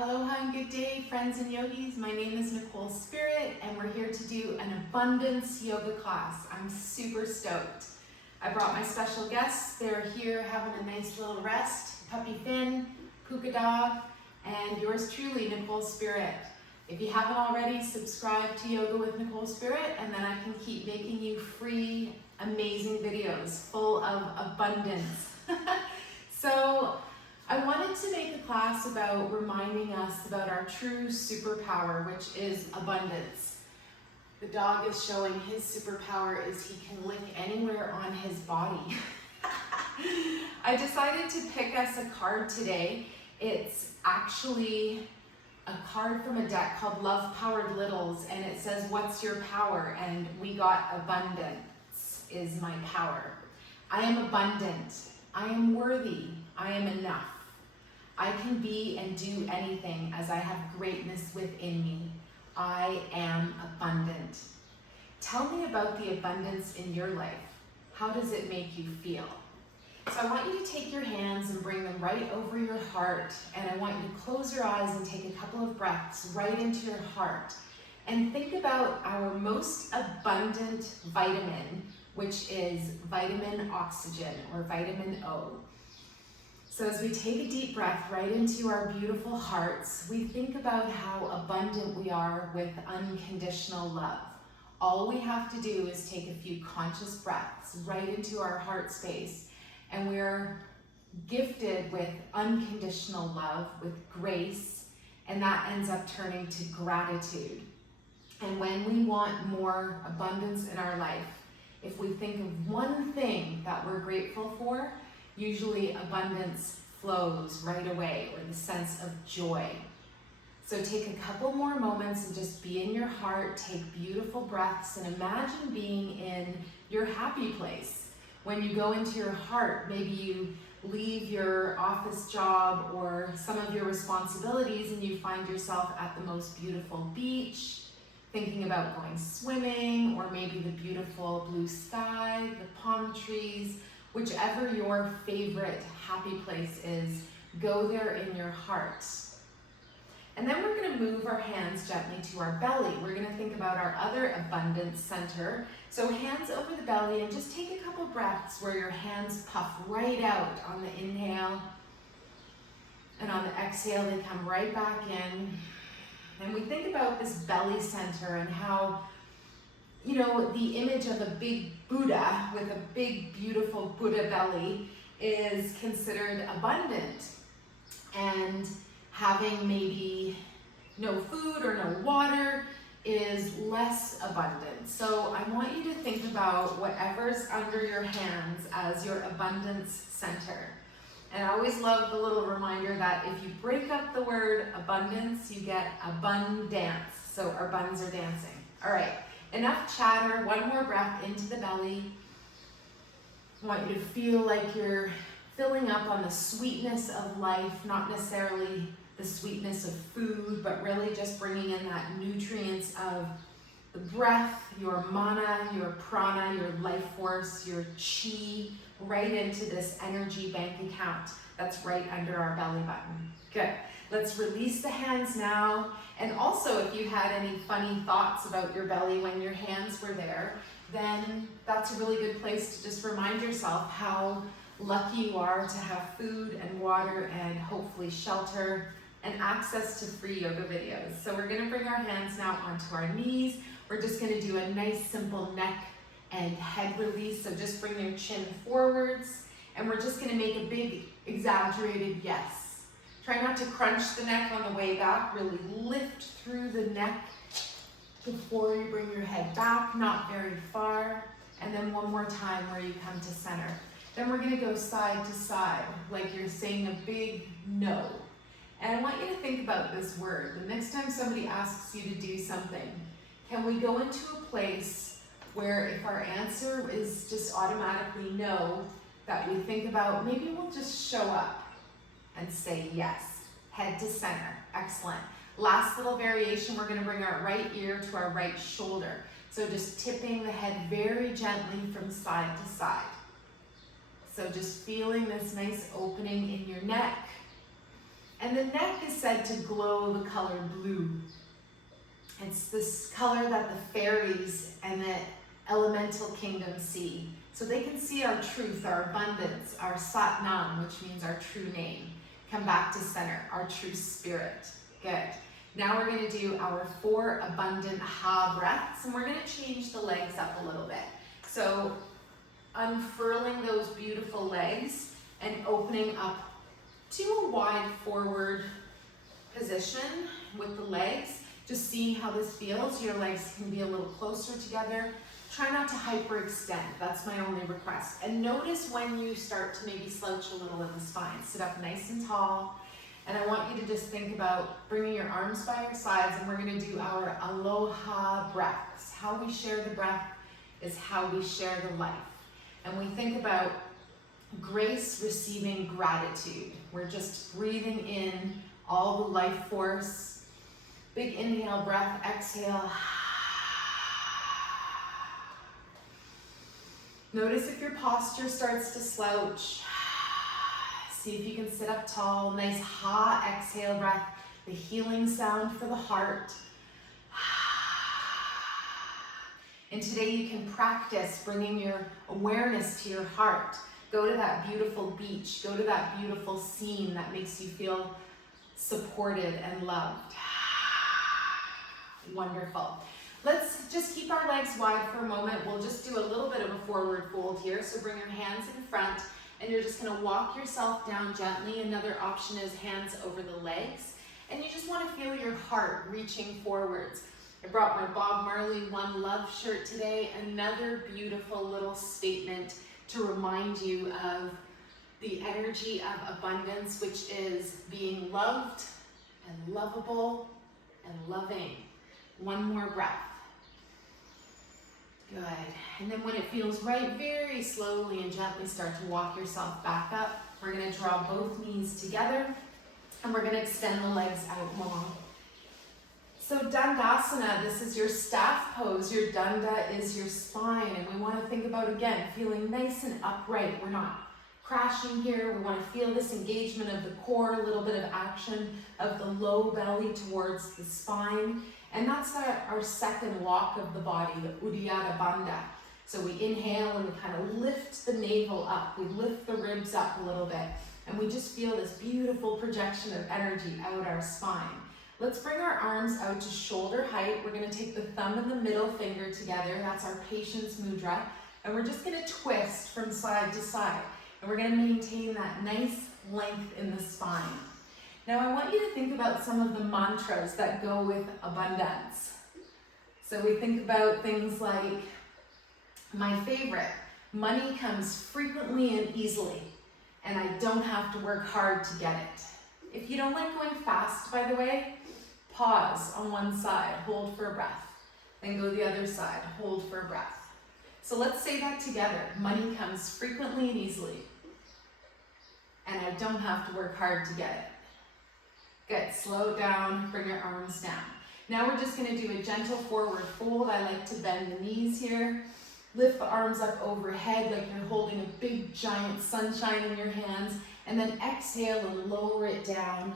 Aloha and good day, friends and yogis. My name is Nicole Spirit, and we're here to do an abundance yoga class. I'm super stoked. I brought my special guests. They're here having a nice little rest. Puppy Finn, Puka Dog, and yours truly, Nicole Spirit. If you haven't already, subscribe to Yoga with Nicole Spirit, and then I can keep making you free, amazing videos full of abundance. So I wanted to make a class about reminding us about our true superpower, which is abundance. The dog is showing his superpower is he can lick anywhere on his body. I decided to pick us a card today. It's actually a card from a deck called Love Powered Littles, and it says, "What's your power?" And we got abundance is my power. I am abundant. I am worthy. I am enough. I can be and do anything as I have greatness within me. I am abundant. Tell me about the abundance in your life. How does it make you feel? So I want you to take your hands and bring them right over your heart, and I want you to close your eyes and take a couple of breaths right into your heart and think about our most abundant vitamin, which is vitamin oxygen or vitamin O. So as we take a deep breath right into our beautiful hearts, we think about how abundant we are with unconditional love. All we have to do is take a few conscious breaths right into our heart space, and we're gifted with unconditional love, with grace, and that ends up turning to gratitude. And when we want more abundance in our life, if we think of one thing that we're grateful for, usually abundance flows right away, or the sense of joy. So take a couple more moments and just be in your heart, take beautiful breaths, and imagine being in your happy place. When you go into your heart, maybe you leave your office job or some of your responsibilities and you find yourself at the most beautiful beach, thinking about going swimming, or maybe the beautiful blue sky, the palm trees. Whichever your favorite happy place is, go there in your heart. And then we're going to move our hands gently to our belly. We're going to think about our other abundance center. So hands over the belly, and just take a couple breaths where your hands puff right out on the inhale. And on the exhale, they come right back in. And we think about this belly center and how, you know, the image of a big Buddha with a big, beautiful Buddha belly is considered abundant. And having maybe no food or no water is less abundant. So I want you to think about whatever's under your hands as your abundance center. And I always love the little reminder that if you break up the word abundance, you get abundance. So our buns are dancing. All right. Enough chatter, one more breath into the belly. I want you to feel like you're filling up on the sweetness of life, not necessarily the sweetness of food, but really just bringing in that nutrients of the breath, your mana, your prana, your life force, your chi, right into this energy bank account that's right under our belly button. Good. Let's release the hands now. And also, if you had any funny thoughts about your belly when your hands were there, then that's a really good place to just remind yourself how lucky you are to have food and water and hopefully shelter and access to free yoga videos. So we're going to bring our hands now onto our knees. We're just going to do a nice simple neck and head release. So just bring your chin forwards, and we're just going to make a big exaggerated yes. Try not to crunch the neck on the way back. Really lift through the neck before you bring your head back, not very far. And then one more time where you come to center. Then we're going to go side to side, like you're saying a big no. And I want you to think about this word. The next time somebody asks you to do something, can we go into a place where if our answer is just automatically no, that we think about maybe we'll just show up and say yes, head to center. Excellent. Last little variation, we're going to bring our right ear to our right shoulder. So just tipping the head very gently from side to side. So just feeling this nice opening in your neck. And the neck is said to glow the color blue. It's this color that the fairies and the elemental kingdom see. So they can see our truth, our abundance, our Satnam, which means our true name. Come back to center, our true spirit. Good. Now we're going to do our 4 abundant ha breaths, and we're going to change the legs up a little bit. So unfurling those beautiful legs and opening up to a wide forward position with the legs. Just seeing how this feels. Your legs can be a little closer together. Try not to hyperextend. That's my only request. And notice when you start to maybe slouch a little in the spine. Sit up nice and tall. And I want you to just think about bringing your arms by your sides, and we're going to do our Aloha Breaths. How we share the breath is how we share the life. And we think about grace receiving gratitude. We're just breathing in all the life force. Big inhale, breath, exhale. Notice if your posture starts to slouch. See if you can sit up tall. Nice ha, exhale breath. The healing sound for the heart. And today you can practice bringing your awareness to your heart. Go to that beautiful beach. Go to that beautiful scene that makes you feel supported and loved. Wonderful. Let's just keep our legs wide for a moment. We'll just do a little bit of a forward fold here. So bring your hands in front, and you're just going to walk yourself down gently. Another option is hands over the legs. And you just want to feel your heart reaching forwards. I brought my Bob Marley One Love shirt today. Another beautiful little statement to remind you of the energy of abundance, which is being loved and lovable and loving. One more breath. Good. And then when it feels right, very slowly and gently start to walk yourself back up. We're going to draw both knees together, and we're going to extend the legs out long. So Dandasana, this is your staff pose. Your danda is your spine, and we want to think about, again, feeling nice and upright. We're not crashing here. We want to feel this engagement of the core, a little bit of action of the low belly towards the spine. And that's our second walk of the body, the Uddiyana Bandha. So we inhale and we kind of lift the navel up. We lift the ribs up a little bit. And we just feel this beautiful projection of energy out our spine. Let's bring our arms out to shoulder height. We're going to take the thumb and the middle finger together. That's our patience mudra. And we're just going to twist from side to side. And we're going to maintain that nice length in the spine. Now I want you to think about some of the mantras that go with abundance. So we think about things like, my favorite, money comes frequently and easily, and I don't have to work hard to get it. If you don't like going fast, by the way, pause on one side, hold for a breath. Then go the other side, hold for a breath. So let's say that together. Money comes frequently and easily, and I don't have to work hard to get it. Good, slow down, bring your arms down. Now we're just gonna do a gentle forward fold. I like to bend the knees here. Lift the arms up overhead like you're holding a big giant sunshine in your hands. And then exhale and lower it down.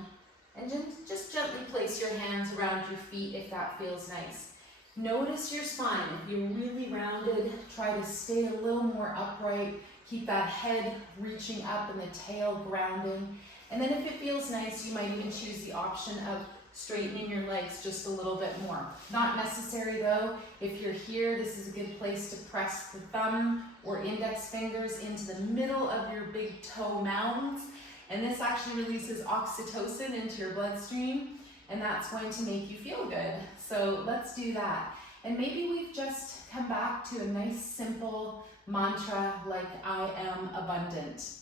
And just gently place your hands around your feet if that feels nice. Notice your spine. If you're really rounded, try to stay a little more upright. Keep that head reaching up and the tail grounding. And then if it feels nice, you might even choose the option of straightening your legs just a little bit more. Not necessary though. If you're here, this is a good place to press the thumb or index fingers into the middle of your big toe mounds. And this actually releases oxytocin into your bloodstream, and that's going to make you feel good. So let's do that. And maybe we've just come back to a nice simple mantra like I am abundant.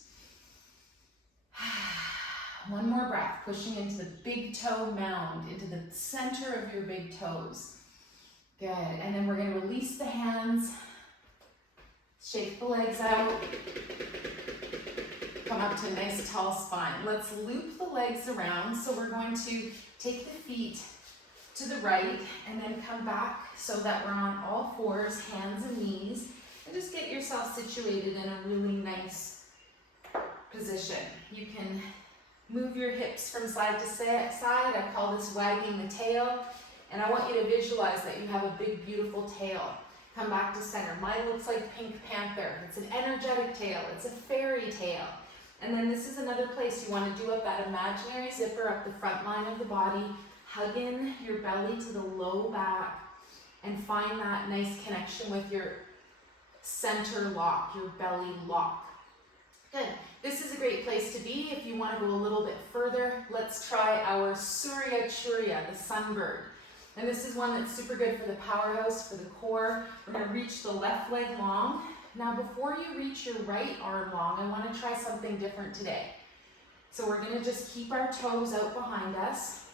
One more breath, pushing into the big toe mound, into the center of your big toes. Good, and then we're going to release the hands, shake the legs out, come up to a nice tall spine. Let's loop the legs around. So we're going to take the feet to the right and then come back so that we're on all fours, hands and knees, and just get yourself situated in a really nice position. You can Move your hips from side to side. I call this wagging the tail. And I want you to visualize that you have a big, beautiful tail. Come back to center. Mine looks like Pink Panther. It's an energetic tail. It's a fairy tail. And then this is another place you want to do up that imaginary zipper up the front line of the body. Hug in your belly to the low back and find that nice connection with your center lock, your belly lock. Good. This is a great place to be. If you want to go a little bit further, let's try our Surya Churya, the sunbird. And this is one that's super good for the powerhouse, for the core. We're going to reach the left leg long. Now before you reach your right arm long, I want to try something different today. So we're going to just keep our toes out behind us.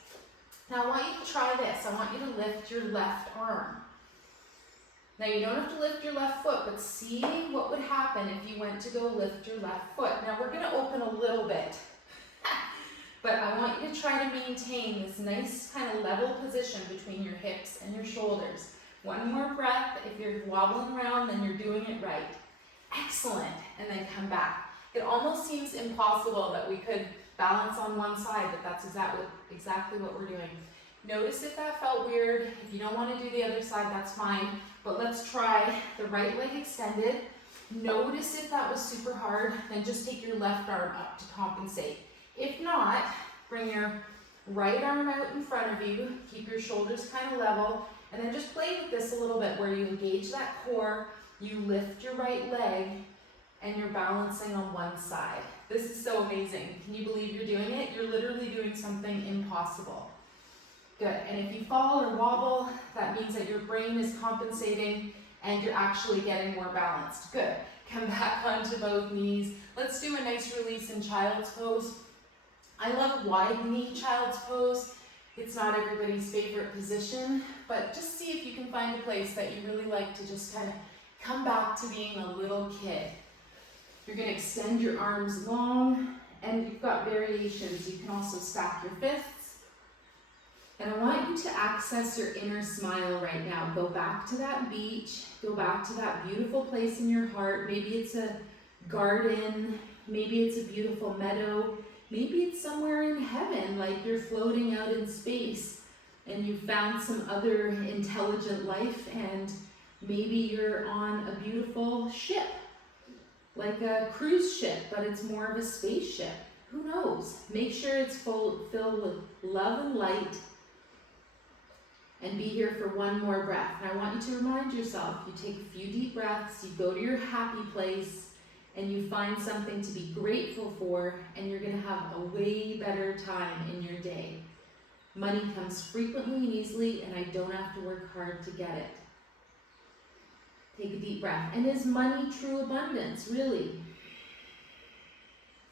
Now I want you to try this. I want you to lift your left arm. Now you don't have to lift your left foot, but see what would happen if you went to go lift your left foot. Now we're going to open a little bit. But I want you to try to maintain this nice kind of level position between your hips and your shoulders. One more breath. If you're wobbling around, then you're doing it right. Excellent. And then come back. It almost seems impossible that we could balance on one side, but that's exactly what we're doing. Notice if that felt weird. If you don't want to do the other side, that's fine. But let's try the right leg extended. Notice if that was super hard, then just take your left arm up to compensate. If not, bring your right arm out in front of you, keep your shoulders kind of level, and then just play with this a little bit where you engage that core, you lift your right leg, and you're balancing on one side. This is so amazing. Can you believe you're doing it? You're literally doing something impossible. Good, and if you fall or wobble, that means that your brain is compensating and you're actually getting more balanced. Good, come back onto both knees. Let's do a nice release in child's pose. I love wide knee child's pose. It's not everybody's favorite position, but just see if you can find a place that you really like to just kind of come back to being a little kid. You're going to extend your arms long, and you've got variations. You can also stack your fists. And I want you to access your inner smile right now. Go back to that beach. Go back to that beautiful place in your heart. Maybe it's a garden. Maybe it's a beautiful meadow. Maybe it's somewhere in heaven, like you're floating out in space and you found some other intelligent life, and maybe you're on a beautiful ship, like a cruise ship, but it's more of a spaceship. Who knows? Make sure it's filled with love and light, and be here for one more breath. And I want you to remind yourself, you take a few deep breaths, you go to your happy place, and you find something to be grateful for, and you're going to have a way better time in your day. Money comes frequently and easily, and I don't have to work hard to get it. Take a deep breath. And is money true abundance? Really?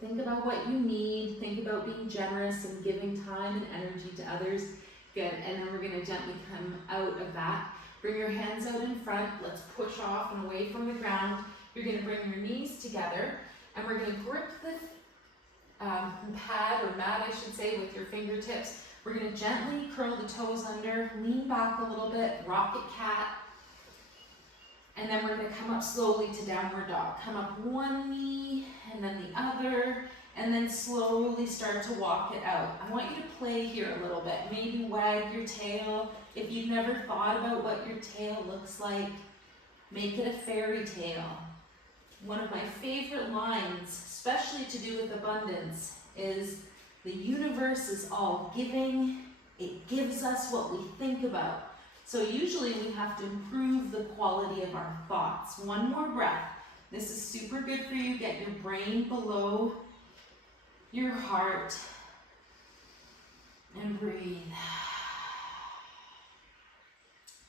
Think about what you need. Think about being generous and giving time and energy to others. Good. And then we're going to gently come out of that. Bring your hands out in front. Let's push off and away from the ground. You're going to bring your knees together, and we're going to grip the pad or mat, I should say, with your fingertips. We're going to gently curl the toes under, lean back a little bit, rocket cat, and then we're going to come up slowly to downward dog. Come up one knee, and then the other, and then slowly start to walk it out. I want you to play here a little bit. Maybe wag your tail. If you've never thought about what your tail looks like, make it a fairy tale. One of my favorite lines, especially to do with abundance, is the universe is all giving. It gives us what we think about. So usually we have to improve the quality of our thoughts. One more breath. This is super good for you. Get your brain below your heart and breathe.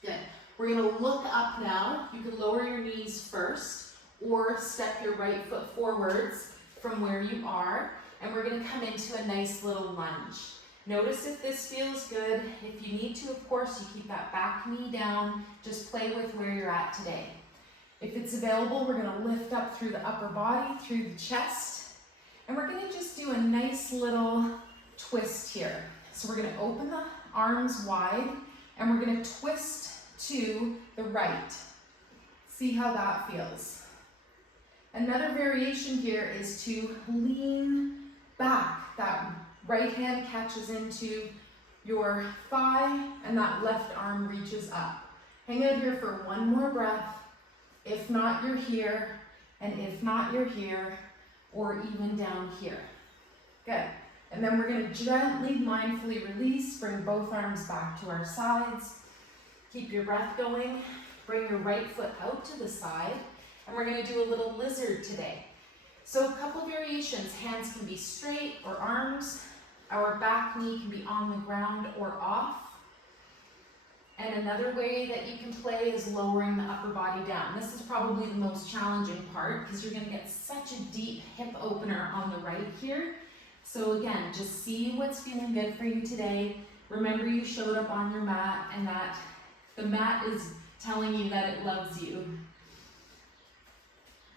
Good. We're going to look up now. You can lower your knees first, or step your right foot forwards from where you are, and we're going to come into a nice little lunge. Notice if this feels good. If you need to, of course, you keep that back knee down. Just play with where you're at today. If it's available, we're going to lift up through the upper body, through the chest, and we're going to just do a nice little twist here. So we're going to open the arms wide, and we're going to twist to the right. See how that feels. Another variation here is to lean back. That Right hand catches into your thigh and that left arm reaches up. Hang out here for one more breath. If not, you're here. And if not, you're here, or even down here. Good. And then we're going to gently, mindfully release. Bring both arms back to our sides. Keep your breath going. Bring your right foot out to the side. And we're going to do a little lizard today. So a couple variations. Hands can be straight or arms. Our back knee can be on the ground or off. And another way that you can play is lowering the upper body down. This is probably the most challenging part because you're going to get such a deep hip opener on the right here. So again, just see what's feeling good for you today. Remember you showed up on your mat and that the mat is telling you that it loves you.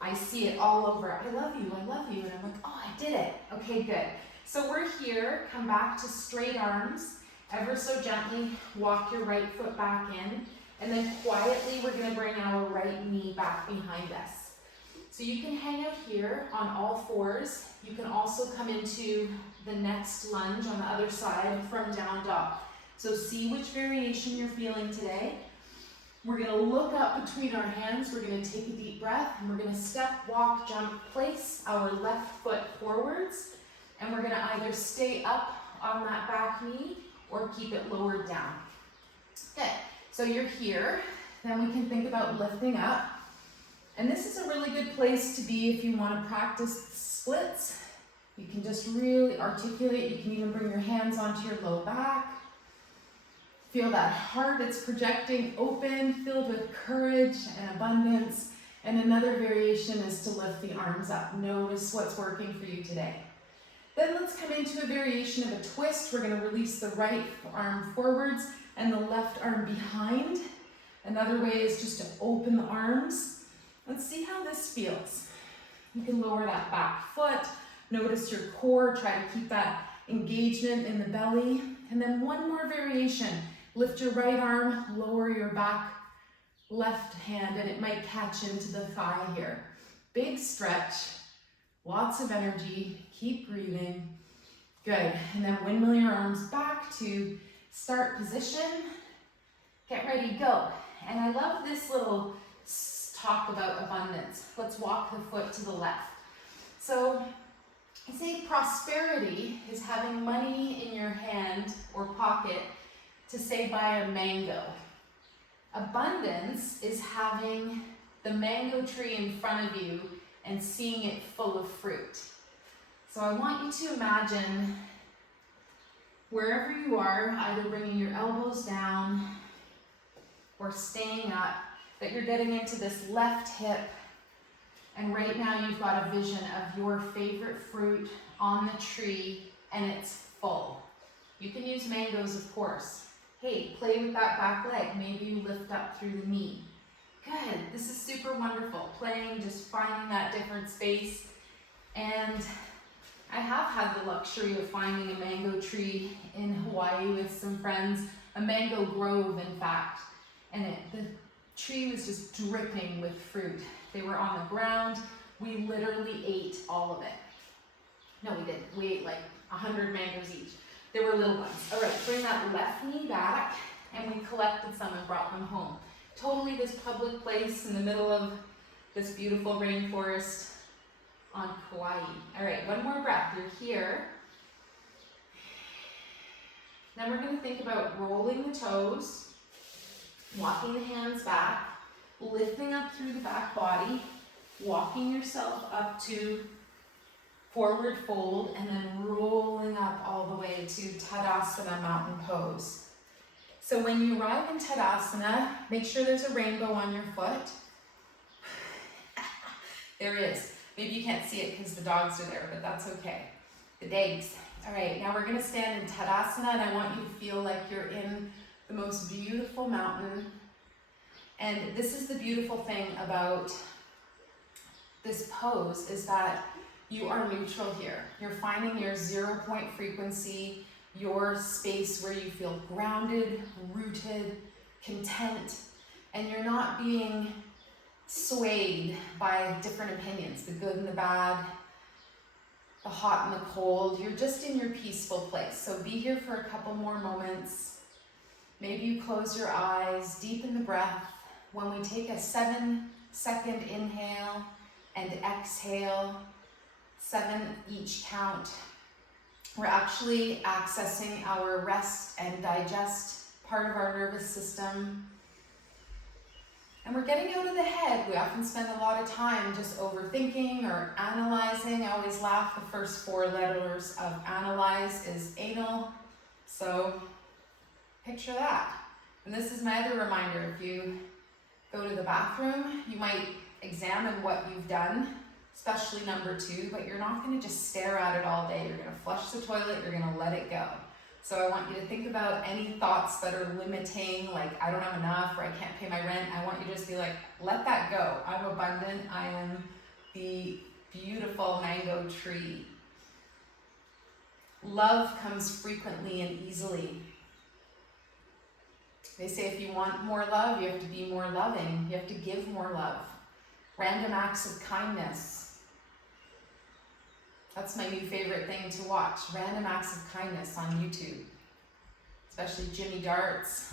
I see it all over. I love you, I love you. And I'm like, oh, I did it. Okay, good. So we're here. Come back to straight arms. Ever so gently walk your right foot back in, and then quietly we're going to bring our right knee back behind us. So you can hang out here on all fours. You can also come into the next lunge on the other side from down dog. So see which variation you're feeling today. We're going to look up between our hands. We're going to take a deep breath, and we're going to step, walk, jump, place our left foot forwards, and we're going to either stay up on that back knee or keep it lowered down. Okay, so you're here. Then we can think about lifting up. And this is a really good place to be if you want to practice splits. You can just really articulate. You can even bring your hands onto your low back. Feel that heart, it's projecting open, filled with courage and abundance. And another variation is to lift the arms up. Notice what's working for you today. Then let's come into a variation of a twist. We're going to release the right arm forwards and the left arm behind. Another way is just to open the arms. Let's see how this feels. You can lower that back foot. Notice your core. Try to keep that engagement in the belly. And then one more variation. Lift your right arm, lower your back left hand, and it might catch into the thigh here. Big stretch. Lots of energy. Keep breathing. Good. And then windmill your arms back to start position. Get ready, go. And I love this little talk about abundance. Let's walk the foot to the left. So I say prosperity is having money in your hand or pocket to say buy a mango. Abundance is having the mango tree in front of you and seeing it full of fruit. So I want you to imagine wherever you are, either bringing your elbows down or staying up, that you're getting into this left hip, and right now you've got a vision of your favorite fruit on the tree and it's full. You can use mangoes, of course. Hey, play with that back leg. Maybe you lift up through the knee. Good, this is super wonderful. Playing, just finding that different space. And I have had the luxury of finding a mango tree in Hawaii with some friends, a mango grove in fact, and the tree was just dripping with fruit. They were on the ground. We literally ate all of it. No, we didn't. We ate like 100 mangoes each. They were little ones. All right, bring that left knee back, and we collected some and brought them home. Totally this public place in the middle of this beautiful rainforest on Kauai. All right, one more breath. You're here. Then we're going to think about rolling the toes, walking the hands back, lifting up through the back body, walking yourself up to forward fold, and then rolling up all the way to Tadasana, mountain pose. So when you arrive in Tadasana, make sure there's a rainbow on your foot. There is. Maybe you can't see it because the dogs are there, but that's okay. The dogs. All right, now we're going to stand in Tadasana, and I want you to feel like you're in the most beautiful mountain. And this is the beautiful thing about this pose, is that you are neutral here. You're finding your 0 point frequency, your space where you feel grounded, rooted, content, and you're not being swayed by different opinions, the good and the bad. the hot and the cold. You're just in your peaceful place. So be here for a couple more moments. Maybe you close your eyes, deepen the breath. When we take a 7-second inhale and exhale, 7 each count, we're actually accessing our rest and digest part of our nervous system. And we're getting out of the head. We often spend a lot of time just overthinking or analyzing. I always laugh, the first 4 letters of analyze is anal. So picture that. And this is my other reminder. If you go to the bathroom, you might examine what you've done, especially number 2, but you're not going to just stare at it all day. You're going to flush the toilet, you're going to let it go. So I want you to think about any thoughts that are limiting, like I don't have enough or I can't pay my rent. I want you to just be like, let that go. I'm abundant. I am the beautiful mango tree. Love comes frequently and easily. They say if you want more love, you have to be more loving. You have to give more love. Random acts of kindness. That's my new favorite thing to watch. Random acts of kindness on YouTube. Especially Jimmy Darts.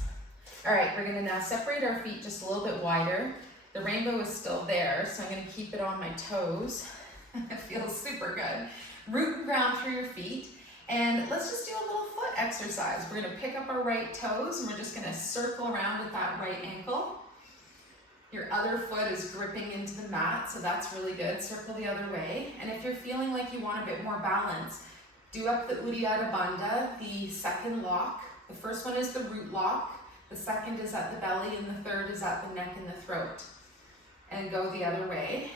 All right, we're gonna now separate our feet just a little bit wider. The rainbow is still there, so I'm gonna keep it on my toes. It feels super good. Root and ground through your feet. And let's just do a little foot exercise. We're gonna pick up our right toes and we're just gonna circle around at that right ankle. Your other foot is gripping into the mat, so that's really good. Circle the other way. And if you're feeling like you want a bit more balance, do up the Uddiyana Bandha, the second lock. The first one is the root lock, the second is at the belly, and the third is at the neck and the throat. And go the other way.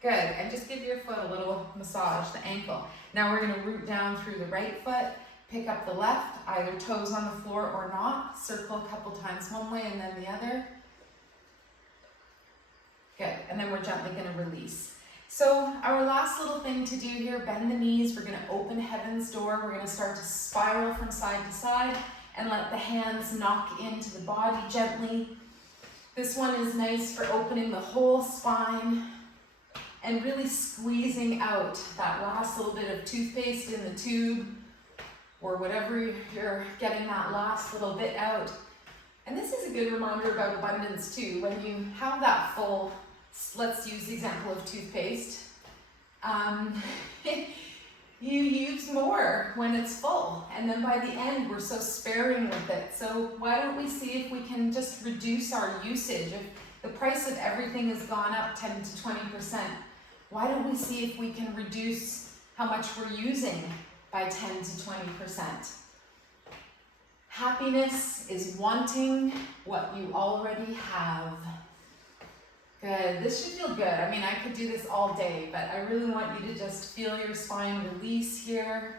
Good, and just give your foot a little massage, the ankle. Now we're gonna root down through the right foot, pick up the left, either toes on the floor or not. Circle a couple times one way and then the other. Good, and then we're gently gonna release. So our last little thing to do here, bend the knees. We're gonna open heaven's door. We're gonna start to spiral from side to side and let the hands knock into the body gently. This one is nice for opening the whole spine and really squeezing out that last little bit of toothpaste in the tube or whatever you're getting that last little bit out. And this is a good reminder about abundance too. When you have that full, let's use the example of toothpaste, you use more when it's full. And then by the end, we're so sparing with it. So why don't we see if we can just reduce our usage? If the price of everything has gone up 10 to 20%, why don't we see if we can reduce how much we're using by 10 to 20%? Happiness is wanting what you already have. Good, this should feel good. I mean, I could do this all day, but I really want you to just feel your spine release here.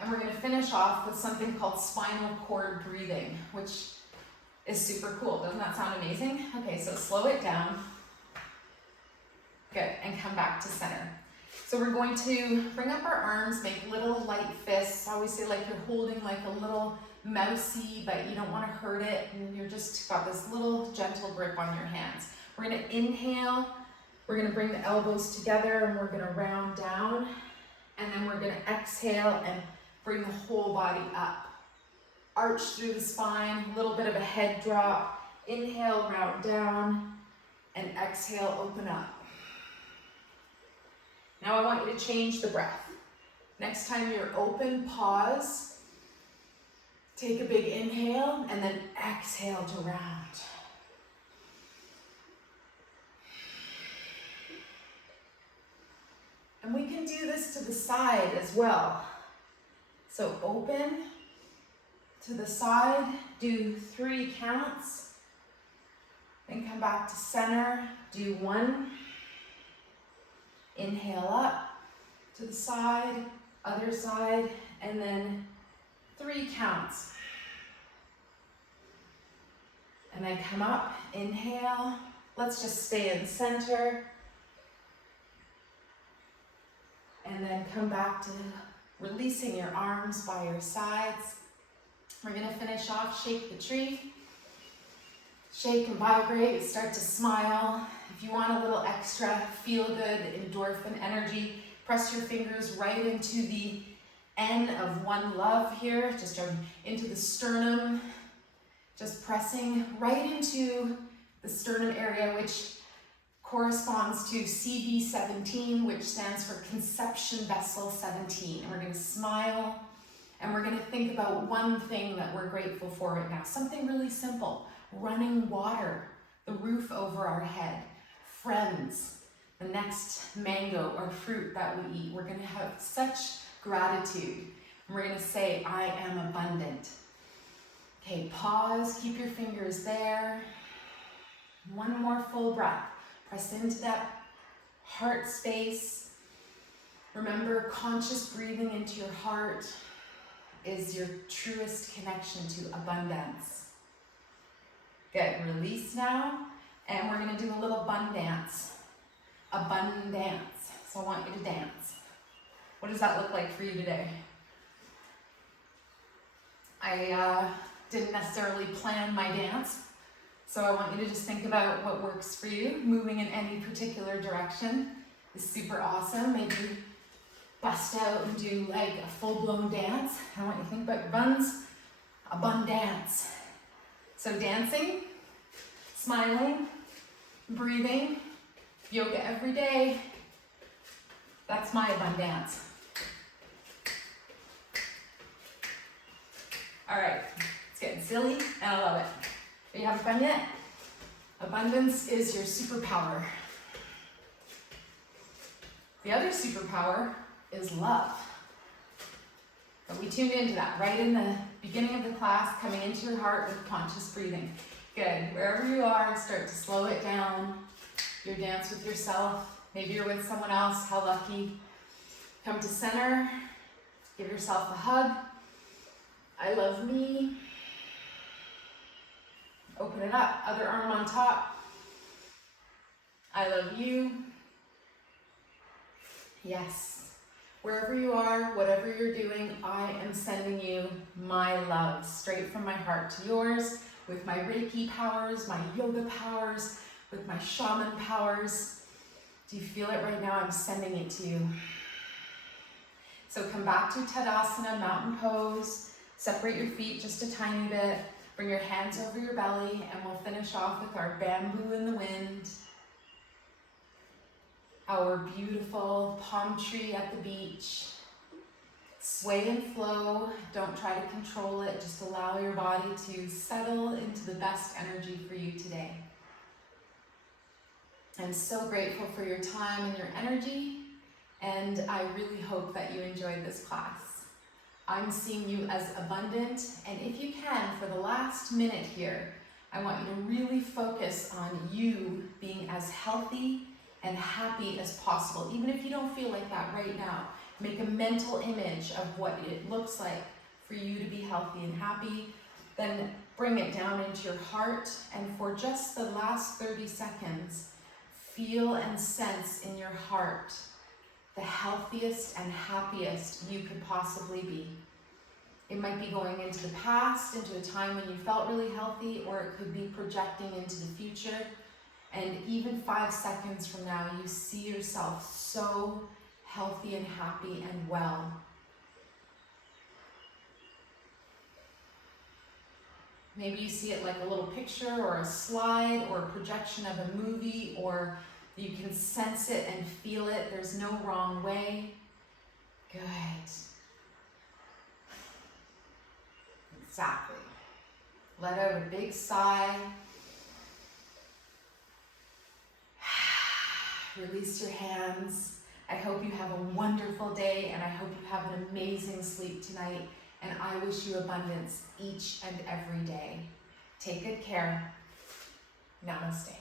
And we're gonna finish off with something called spinal cord breathing, which is super cool. Doesn't that sound amazing? Okay, so slow it down. Good, and come back to center. So we're going to bring up our arms, make little light fists. I always say like you're holding like a little mousey, but you don't want to hurt it. And you're just got this little gentle grip on your hands. We're going to inhale. We're going to bring the elbows together and we're going to round down. And then we're going to exhale and bring the whole body up. Arch through the spine, a little bit of a head drop. Inhale, round down, and exhale, open up. Now I want you to change the breath. Next time you're open, pause. Take a big inhale and then exhale to round. And we can do this to the side as well. So open to the side, do 3 counts. Then come back to center, do 1. Inhale up to the side, other side, and then 3 counts. And then come up, inhale. Let's just stay in center. And then come back to releasing your arms by your sides. We're gonna finish off, shake the tree. shake and vibrate, start to smile. If you want a little extra feel-good endorphin energy, press your fingers right into the N of one love here, just into the sternum, just pressing right into the sternum area, which corresponds to CV17, which stands for conception vessel 17. And we're going to smile, and we're going to think about one thing that we're grateful for right now. Something really simple: running water, the roof over our head, friends, the next mango or fruit that we eat. We're going to have such gratitude. And we're going to say, I am abundant. Okay, pause, keep your fingers there. One more full breath. Press into that heart space. Remember, conscious breathing into your heart is your truest connection to abundance. Good, release now, and we're gonna do a little bun dance. A bun dance, so I want you to dance. What does that look like for you today? I didn't necessarily plan my dance, so I want you to just think about what works for you. Moving in any particular direction is super awesome. Maybe bust out and do like a full-blown dance. I want you to think about your buns. A bun dance. So dancing, smiling, breathing, yoga every day. That's my abundance. All right, it's getting silly and I love it. Are you having fun yet? Abundance is your superpower. The other superpower is love. But we tuned into that right in the beginning of the class, coming into your heart with conscious breathing. Good, wherever you are, start to slow it down. Your dance with yourself. Maybe you're with someone else, how lucky. Come to center, give yourself a hug. I love me. Open it up, other arm on top. I love you. Yes. Wherever you are, whatever you're doing, I am sending you my love straight from my heart to yours, with my Reiki powers, my yoga powers, with my shaman powers. Do you feel it right now? I'm sending it to you. So come back to Tadasana, mountain pose. Separate your feet just a tiny bit. Bring your hands over your belly, and we'll finish off with our bamboo in the wind. Our beautiful palm tree at the beach. Sway and flow. Don't try to control it. Just allow your body to settle into the best energy for you today. I'm so grateful for your time and your energy, and I really hope that you enjoyed this class. I'm seeing you as abundant, and if you can, for the last minute here, I want you to really focus on you being as healthy and happy as possible. Even if you don't feel like that right now, make a mental image of what it looks like for you to be healthy and happy. Then bring it down into your heart, and for just the last 30 seconds, feel and sense in your heart the healthiest and happiest you could possibly be. It might be going into the past, into a time when you felt really healthy, or it could be projecting into the future. And even 5 seconds from now, you see yourself so healthy and happy and well. Maybe you see it like a little picture or a slide or a projection of a movie, or you can sense it and feel it. There's no wrong way. Good. Exactly. Let out a big sigh. Release your hands. I hope you have a wonderful day, and I hope you have an amazing sleep tonight. And I wish you abundance each and every day. Take good care. Namaste.